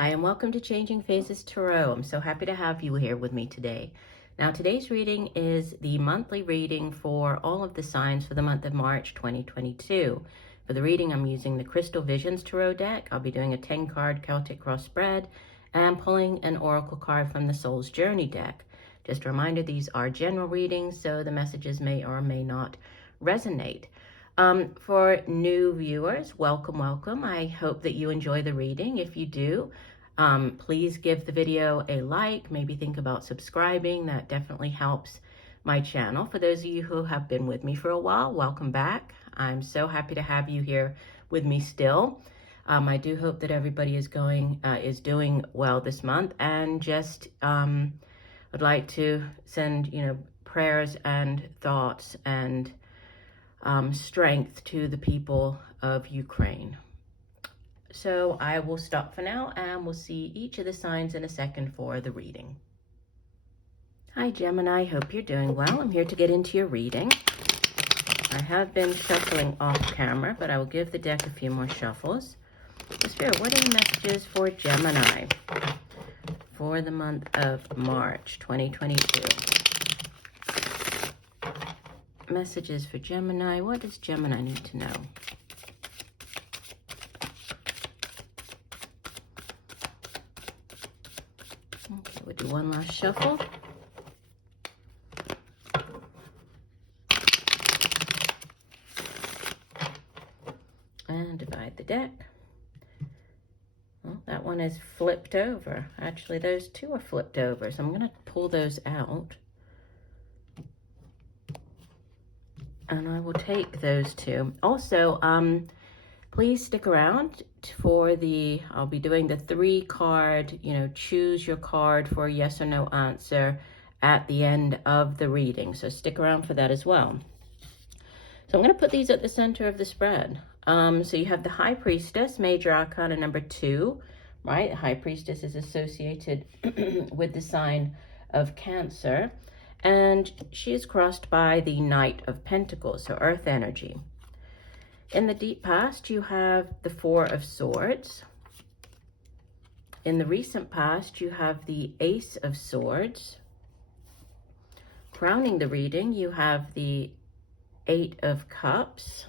Hi, and welcome to Changing Phases Tarot. I'm so happy to have you here with me today. Now, today's reading is the monthly reading for all of the signs for the month of March 2022. For the reading, I'm using the Crystal Visions Tarot deck. I'll be doing a 10-card Celtic cross spread and pulling an oracle card from the Soul's Journey deck. Just a reminder, these are general readings, so the messages may or may not resonate. For new viewers, welcome. I hope that you enjoy the reading. If you do, please give the video a like, maybe think about subscribing. That definitely helps my channel. For those of you who have been with me for a while, welcome back. I'm so happy to have you here with me still. I do hope that everybody is doing well this month, and just would like to send prayers and thoughts and strength to the people of Ukraine. So I will stop for now, and we'll see each of the signs in a second for the reading. Hi Gemini, hope you're doing well. I'm here to get into your reading. I have been shuffling off camera, but I will give the deck a few more shuffles. Spirit, what are the messages for Gemini for the month of March 2022? Messages for Gemini. What does Gemini need to know? Okay, we'll do one last shuffle. And divide the deck. Well, that one is flipped over. Actually, those two are flipped over, so I'm going to pull those out. And I will take those two. Also, please stick around for I'll be doing the 3-card, choose your card for a yes or no answer at the end of the reading. So stick around for that as well. So I'm going to put these at the center of the spread. So you have the High Priestess, Major Arcana number 2, right? The High Priestess is associated with the sign of Cancer. And she is crossed by the Knight of Pentacles, so Earth energy. In the deep past, you have the 4 of Swords. In the recent past, you have the Ace of Swords. Crowning the reading, you have the 8 of Cups.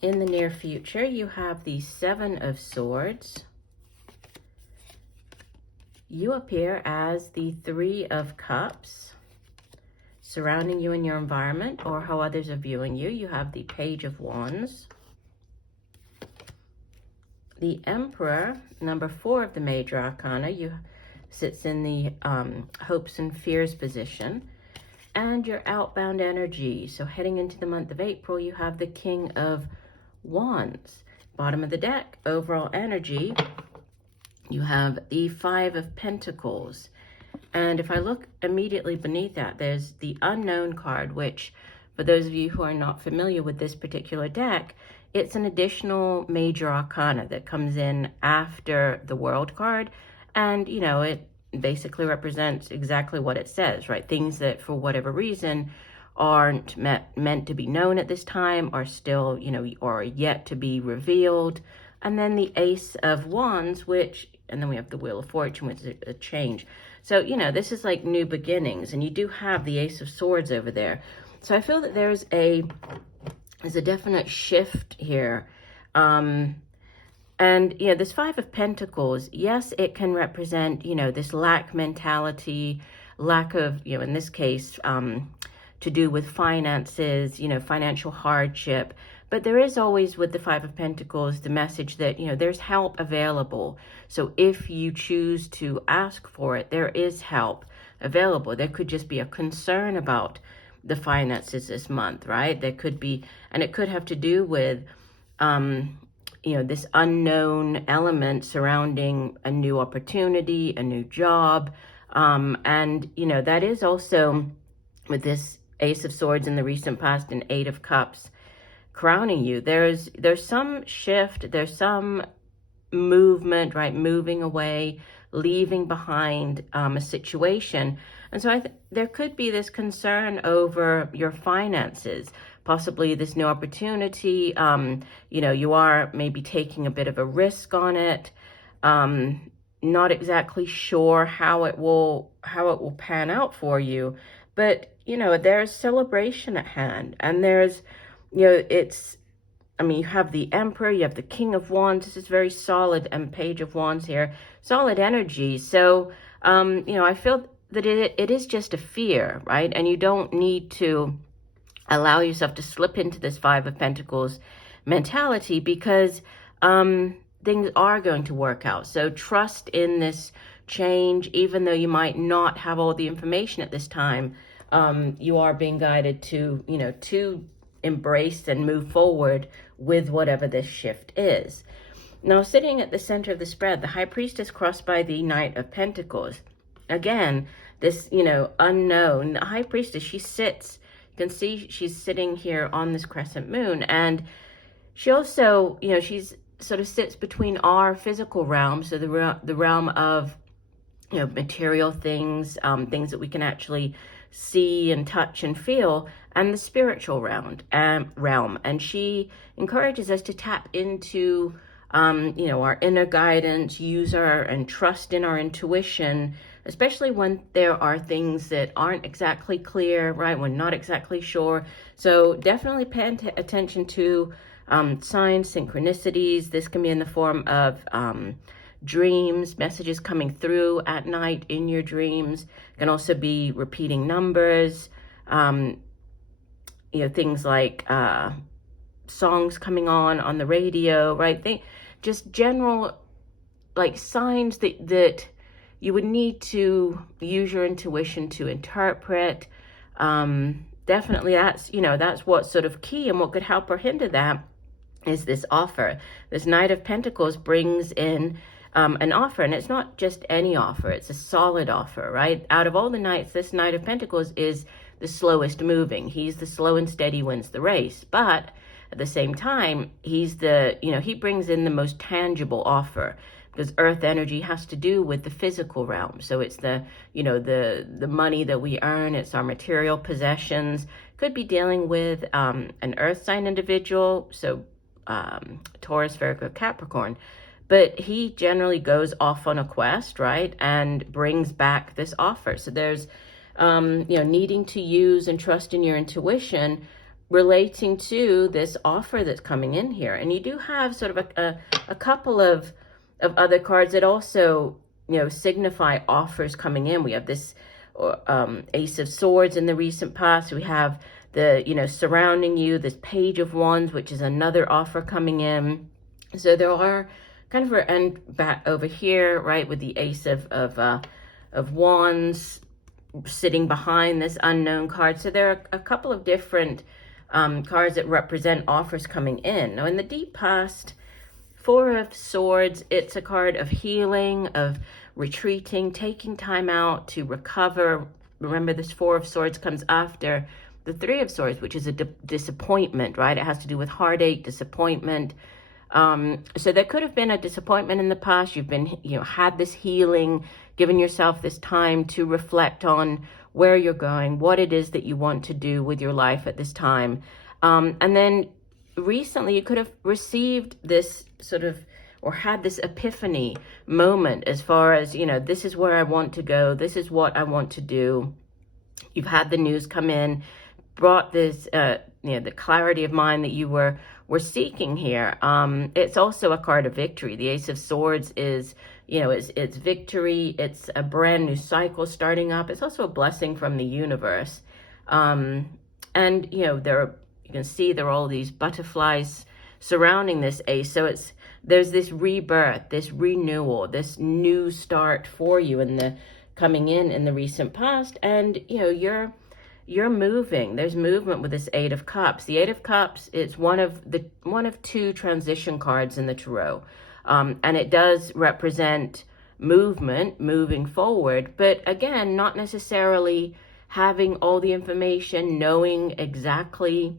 In the near future, you have the 7 of Swords. You appear as the 3 of Cups. Surrounding you in your environment or how others are viewing you, you have the Page of Wands. The Emperor, number 4 of the Major Arcana, sits in the hopes and fears position. And your outbound energy, so heading into the month of April, you have the King of Wands. Bottom of the deck, overall energy, you have the 5 of Pentacles. And if I look immediately beneath that, there's the Unknown card, which, for those of you who are not familiar with this particular deck, it's an additional Major Arcana that comes in after the World card. And, it basically represents exactly what it says, right? Things that, for whatever reason, aren't meant to be known at this time, are still, or yet to be revealed. And then the Ace of Wands, and then we have the Wheel of Fortune, which is a change. So, this is like new beginnings, and you do have the Ace of Swords over there. So I feel that there's a definite shift here. And, this 5 of Pentacles, yes, it can represent, this lack mentality, lack of, in this case, to do with finances, financial hardship. But there is always, with the 5 of Pentacles, the message that, there's help available. So if you choose to ask for it, there is help available. There could just be a concern about the finances this month, right? There could be, and it could have to do with, this unknown element surrounding a new opportunity, a new job. And, that is also with this Ace of Swords in the recent past and 8 of Cups crowning you. There's some shift, there's some movement, right? Moving away, leaving behind a situation. And so there could be this concern over your finances, possibly this new opportunity. You know, you are maybe taking a bit of a risk on it. Not exactly sure how it will pan out for you, but you know, there's celebration at hand, and there's, you know, I mean, you have the Emperor, you have the King of Wands. This is very solid, and Page of Wands here, solid energy. So, you know, I feel that it is just a fear, right? And you don't need to allow yourself to slip into this Five of Pentacles mentality, because things are going to work out. So trust in this change, even though you might not have all the information at this time. You are being guided to, you know, to embrace and move forward with whatever this shift is. Now, sitting at the center of the spread, the High Priestess crossed by the Knight of Pentacles. Again, this, you know, unknown. The High Priestess, she sits, you can see she's sitting here on this crescent moon, and she also, you know, she's sort of sits between our physical realm, so the realm of, you know, material things, things that we can actually see and touch and feel, and the spiritual realm. And she encourages us to tap into, you know, our inner guidance, use our and trust in our intuition, especially when there are things that aren't exactly clear, right? We're not exactly sure. So definitely pay attention to signs, synchronicities. This can be in the form of dreams, messages coming through at night in your dreams. It can also be repeating numbers, you know, things like songs coming on the radio, right? Just general, like, signs that you would need to use your intuition to interpret. Definitely that's, you know, that's what's sort of key, and what could help or hinder that is this offer. This Knight of Pentacles brings in an offer, and it's not just any offer, it's a solid offer, right? Out of all the knights, this Knight of Pentacles is the slowest moving. He's the slow and steady wins the race, but at the same time, he's the, you know, he brings in the most tangible offer, because earth energy has to do with the physical realm. So it's the, you know, the money that we earn, it's our material possessions. Could be dealing with an earth sign individual, so Taurus, Virgo, Capricorn. But he generally goes off on a quest, right, and brings back this offer. So there's, you know, needing to use and trust in your intuition relating to this offer that's coming in here. And you do have sort of a couple of other cards that also, you know, signify offers coming in. We have this Ace of Swords in the recent past. We have the, you know, surrounding you, this Page of Wands, which is another offer coming in. So there are kind of, and back over here, right, with the Ace of Wands sitting behind this unknown card. So there are a couple of different cards that represent offers coming in. Now, in the deep past, Four of Swords, it's a card of healing, of retreating, taking time out to recover. Remember, this Four of Swords comes after the Three of Swords, which is a disappointment, right? It has to do with heartache, disappointment. So there could have been a disappointment in the past. You've been, you know, had this healing, given yourself this time to reflect on where you're going, what it is that you want to do with your life at this time. And then recently you could have received this sort of, or had this epiphany moment as far as, you know, this is where I want to go. This is what I want to do. You've had the news come in, brought this, you know, the clarity of mind that you were seeking here. It's also a card of victory. The Ace of Swords is, you know, it's victory. It's a brand new cycle starting up. It's also a blessing from the universe. And, you know, you can see there are all these butterflies surrounding this ace. So there's this rebirth, this renewal, this new start for you coming in the recent past. And, you know, you're moving. There's movement with this Eight of Cups. The Eight of Cups is one of two transition cards in the tarot. And it does represent movement, moving forward, but again, not necessarily having all the information, knowing exactly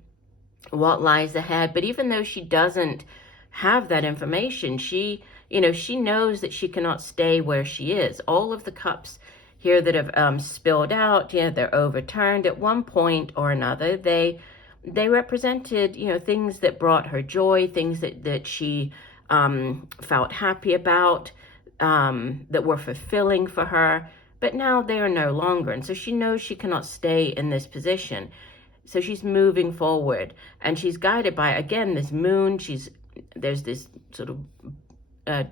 what lies ahead. But even though she doesn't have that information, she knows that she cannot stay where she is. All of the cups here that have spilled out, they're overturned at one point or another. They they represented, you know, things that brought her joy, things that she felt happy about, that were fulfilling for her. But now they are no longer. And so she knows she cannot stay in this position. So she's moving forward, and she's guided by, again, this moon. There's this sort of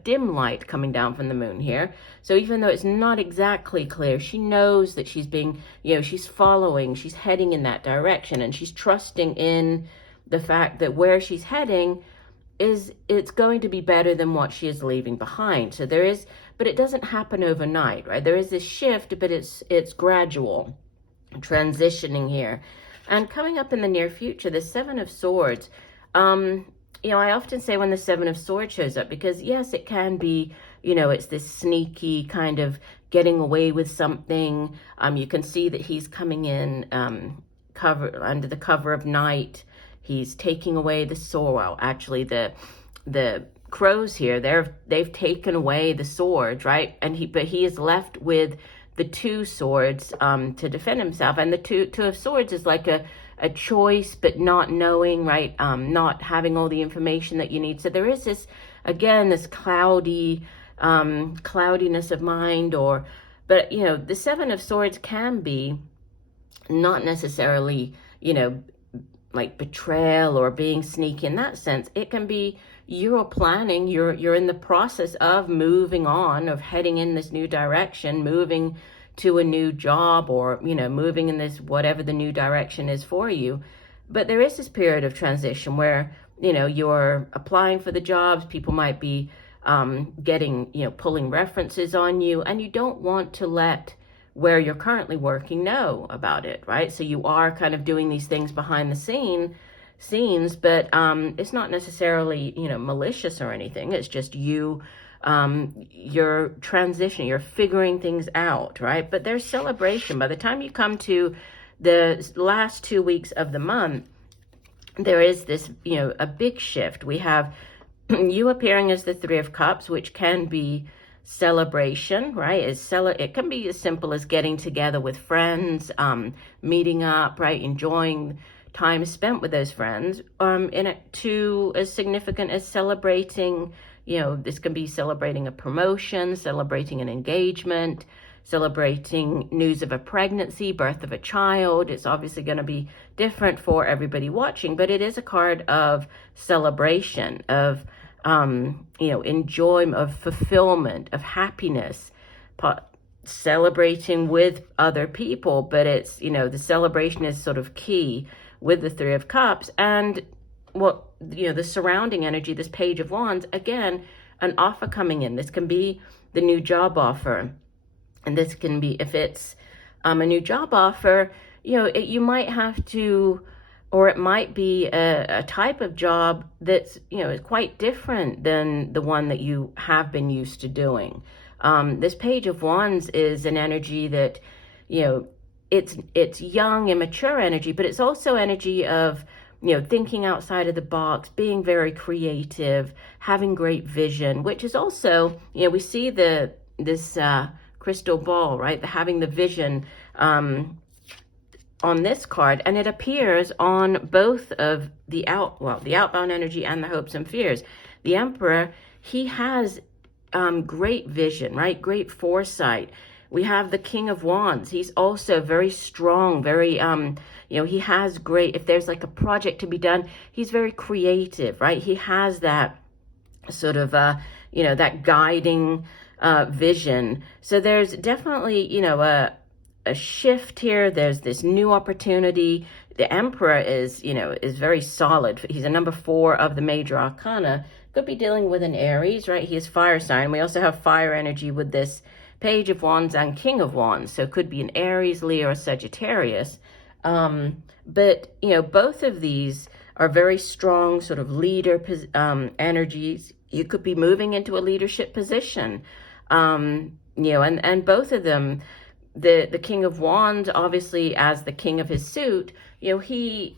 dim light coming down from the moon here. So even though it's not exactly clear, she knows that she's being, you know, she's following, she's heading in that direction, and she's trusting in the fact that where she's heading it's going to be better than what she is leaving behind. So there is, but it doesn't happen overnight, right? There is this shift, but it's gradual, transitioning here. And coming up in the near future, the Seven of Swords, you know, I often say when the Seven of Swords shows up, because yes, it can be, you know, it's this sneaky kind of getting away with something. You can see that he's coming in under the cover of night. He's taking away the sword. Well, actually, the crows here, they've taken away the swords, right? But he is left with the two swords to defend himself. And the two of swords is like a choice, but not knowing, right? Not having all the information that you need. So there is this, again, this cloudiness of mind, but you know, the Seven of Swords can be not necessarily, you know, like betrayal or being sneaky in that sense. It can be you're planning, you're in the process of moving on, of heading in this new direction, moving to a new job, or, you know, moving in this, whatever the new direction is for you. But there is this period of transition where, you know, you're applying for the jobs, people might be getting, you know, pulling references on you, and you don't want to let where you're currently working know about it, right? So you are kind of doing these things behind the scenes, but it's not necessarily, you know, malicious or anything. It's just you're transitioning, you're figuring things out, right? But there's celebration. By the time you come to the last 2 weeks of the month, there is this, you know, a big shift. We have you appearing as the Three of Cups, which can be celebration, right? It can be as simple as getting together with friends, meeting up, right? Enjoying time spent with those friends, to as significant as celebrating, you know, this can be celebrating a promotion, celebrating an engagement, celebrating news of a pregnancy, birth of a child. It's obviously going to be different for everybody watching, but it is a card of celebration, of you know, enjoyment, of fulfillment, of happiness, celebrating with other people. But it's, you know, the celebration is sort of key with the Three of Cups. And what, you know, the surrounding energy, this Page of Wands, again, an offer coming in. This can be the new job offer. And this can be, if it's a new job offer, you know, you might have to, or it might be a type of job that's, you know, is quite different than the one that you have been used to doing. This Page of Wands is an energy that, you know, it's young, immature energy, but it's also energy of, you know, thinking outside of the box, being very creative, having great vision, which is also, you know, we see this crystal ball, right? Having the vision on this card, and it appears on both of the outbound energy and the hopes and fears. The Emperor, he has great vision, right? Great foresight. We have the King of Wands. He's also very strong, very, you know, he has great, if there's like a project to be done, he's very creative, right? He has that sort of, you know, that guiding vision. So there's definitely, you know, a shift here. There's this new opportunity. The Emperor is, you know, is very solid. He's a number 4 of the major arcana. Could be dealing with an Aries, right? He is fire sign. We also have fire energy with this Page of Wands and King of Wands. So it could be an Aries, Leo, or Sagittarius. But, you know, both of these are very strong sort of leader energies. You could be moving into a leadership position, you know, and both of them, the King of Wands, obviously as the king of his suit, you know, he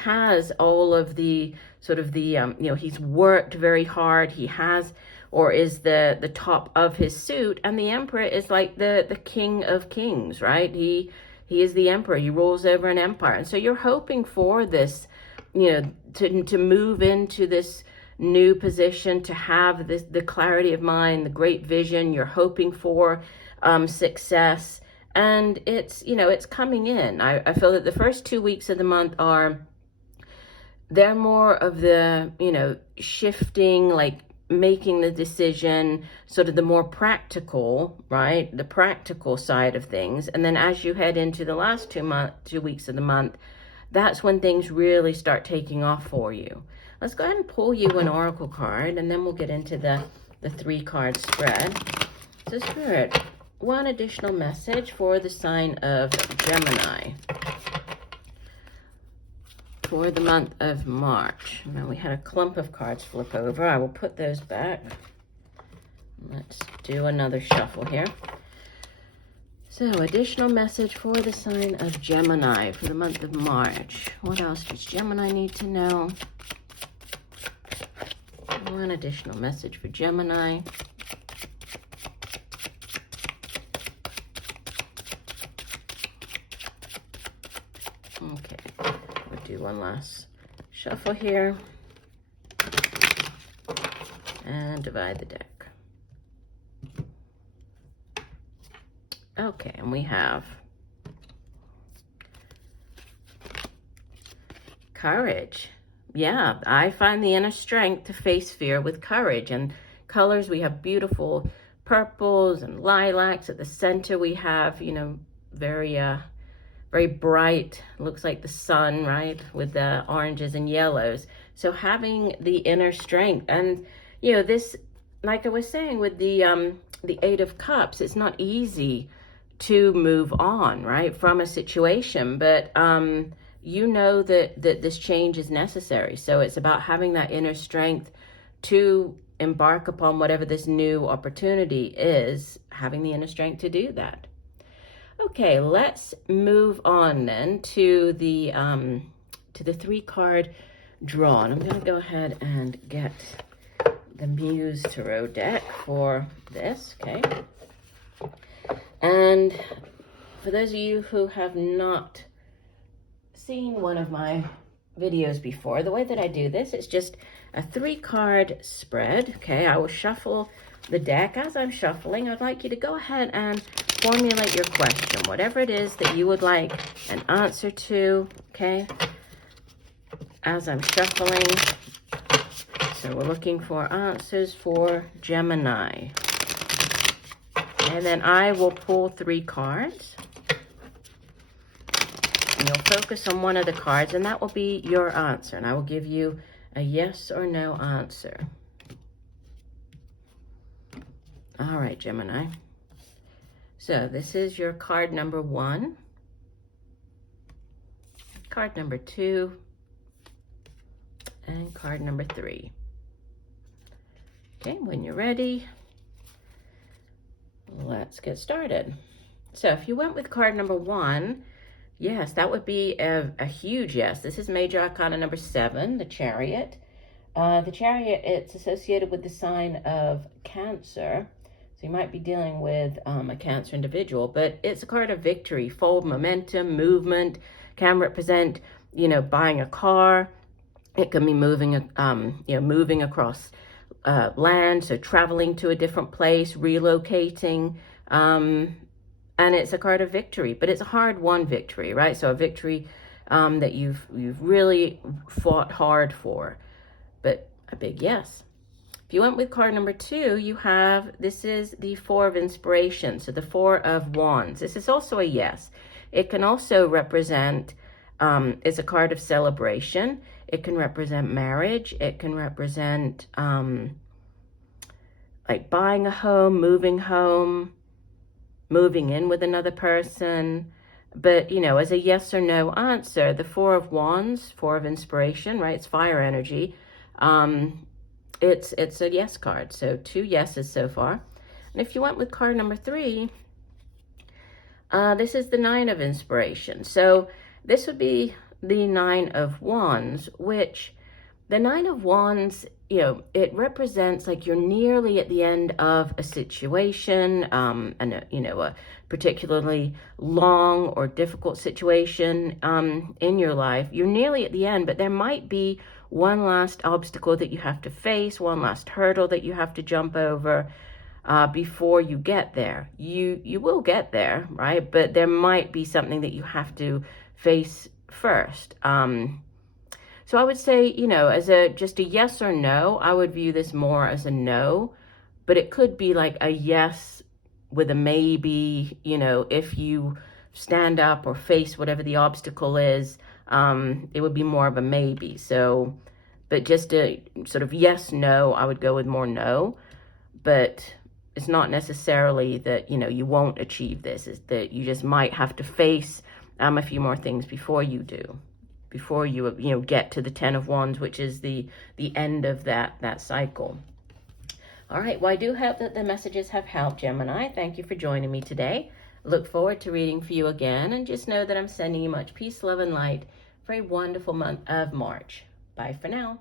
has all of the sort of the, you know, he's worked very hard. He has, or is the top of his suit. And the Emperor is like the king of kings, right? He He is the emperor. He rules over an empire. And so you're hoping for this, you know, to move into this new position, to have this, the clarity of mind, the great vision. You're hoping for success. And it's, you know, it's coming in. I feel that the first 2 weeks of the month they're more of the, you know, shifting, like making the decision, sort of the more practical, right? The practical side of things. And then as you head into the last 2 weeks of the month, that's when things really start taking off for you. Let's go ahead and pull you an oracle card, and then we'll get into the 3-card spread. So Spirit, one additional message for the sign of Gemini for the month of March. Now we had a clump of cards flip over. I will put those back. Let's do another shuffle here. So, additional message for the sign of Gemini for the month of March. What else does Gemini need to know? One additional message for Gemini. Okay, we'll do one last shuffle here. And divide the deck. Okay, and we have courage. Yeah, I find the inner strength to face fear with courage. And colors, we have beautiful purples and lilacs. At the center, we have, you know, very bright, looks like the sun, right, with the oranges and yellows. So having the inner strength, and you know, this, like I was saying with the 8 of Cups, it's not easy to move on, right, from a situation, but you know that this change is necessary. So it's about having that inner strength to embark upon whatever this new opportunity is, having the inner strength to do that. Okay, let's move on then to the 3-card draw. And I'm going to go ahead and get the Muse Tarot deck for this, okay? And for those of you who have not seen one of my videos before, the way that I do this, it's just a 3-card spread, okay? I will shuffle the deck. As I'm shuffling, I'd like you to go ahead and formulate your question, whatever it is that you would like an answer to, okay? As I'm shuffling, so we're looking for answers for Gemini. And then I will pull 3 cards. And you'll focus on one of the cards, and that will be your answer. And I will give you a yes or no answer. All right, Gemini. So this is your card number 1, card number 2, and card number 3. Okay, when you're ready, let's get started. So if you went with card number 1, yes, that would be a huge yes. This is Major Arcana number 7, the Chariot. The Chariot, it's associated with the sign of Cancer. So you might be dealing with a Cancer individual, but it's a card of victory, forward momentum, movement. Can represent, you know, buying a car. It can be moving, you know, moving across land, so traveling to a different place, relocating, and it's a card of victory, but it's a hard-won victory, right? So a victory that you've really fought hard for, but a big yes. If you went with card number 2, you have, this is the 4 of Inspiration, so the 4 of Wands. This is also a yes. It can also represent, it's a card of celebration. It can represent marriage. It can represent like buying a home, moving in with another person. But, you know, as a yes or no answer, the 4 of Wands, 4 of Inspiration, right? It's fire energy. It's a yes card. So 2 yeses so far. And if you went with card number 3, this is the 9 of Inspiration. So this would be the 9 of Wands, which The Nine of Wands, you know, it represents like you're nearly at the end of a situation, and a particularly long or difficult situation in your life. You're nearly at the end, but there might be one last obstacle that you have to face, one last hurdle that you have to jump over before you get there. You will get there, right? But there might be something that you have to face first. So I would say, as just a yes or no, I would view this more as a no, but it could be like a yes with a maybe, if you stand up or face whatever the obstacle is, it would be more of a maybe. So, but just a sort of yes, no, I would go with more no, but it's not necessarily that, you won't achieve this. It's that you just might have to face a few more things before you do. Before you get to the Ten of Wands, which is the end of that cycle. All right, well, I do hope that the messages have helped, Gemini. Thank you for joining me today. Look forward to reading for you again, and just know that I'm sending you much peace, love, and light for a wonderful month of March. Bye for now.